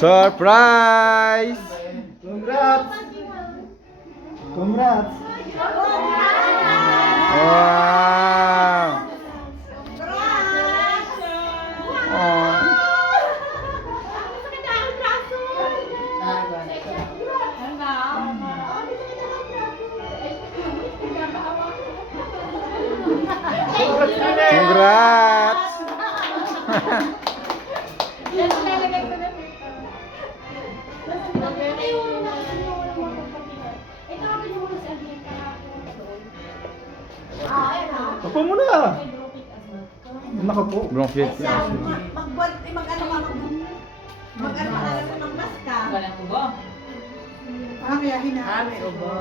Surprise! Congrats! Congrats! Wow! Oh. Congrats! Upo muna! Nakapo. Bronchitis. Walang ubo. Ah, kaya hinahanap. May ubo.